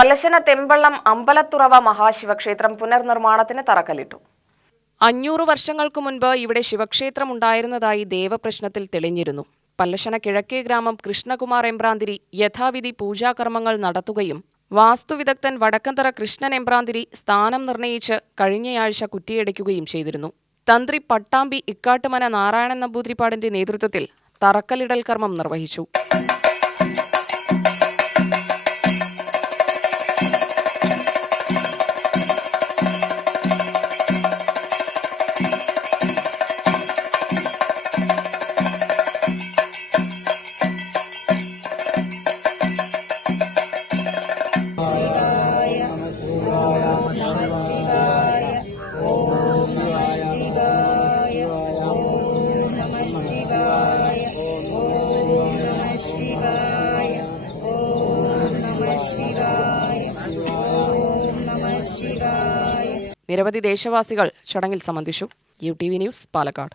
പല്ലശ്ശന തെമ്പള്ളം അമ്പലത്തുറവ മഹാശിവക്ഷേത്രം പുനർനിർമ്മാണത്തിന് തറക്കല്ലിട്ടു. അഞ്ഞൂറ് വർഷങ്ങൾക്കു മുൻപ് ഇവിടെ ശിവക്ഷേത്രം ഉണ്ടായിരുന്നതായി ദേവപ്രശ്നത്തിൽ തെളിഞ്ഞിരുന്നു. പല്ലശന കിഴക്കേ ഗ്രാമം കൃഷ്ണകുമാർ എമ്പ്രാന്തിരി യഥാവിധി പൂജാകർമ്മങ്ങൾ നടത്തുകയും വാസ്തുവിദഗ്ധൻ വടക്കന്തറ കൃഷ്ണൻ എമ്പ്രാന്തിരി സ്ഥാനം നിർണയിച്ച് കഴിഞ്ഞയാഴ്ച കുറ്റിയടയ്ക്കുകയും ചെയ്തിരുന്നു. തന്ത്രി പട്ടാമ്പി ഇക്കാട്ടുമന നാരായണൻ നമ്പൂതിരിപ്പാടിന്റെ നേതൃത്വത്തിൽ തറക്കല്ലിടൽ കർമ്മം നിർവഹിച്ചു. നിരവധി ദേശവാസികൾ ചടങ്ങിൽ സംബന്ധിച്ചു. U T V news Palakkad.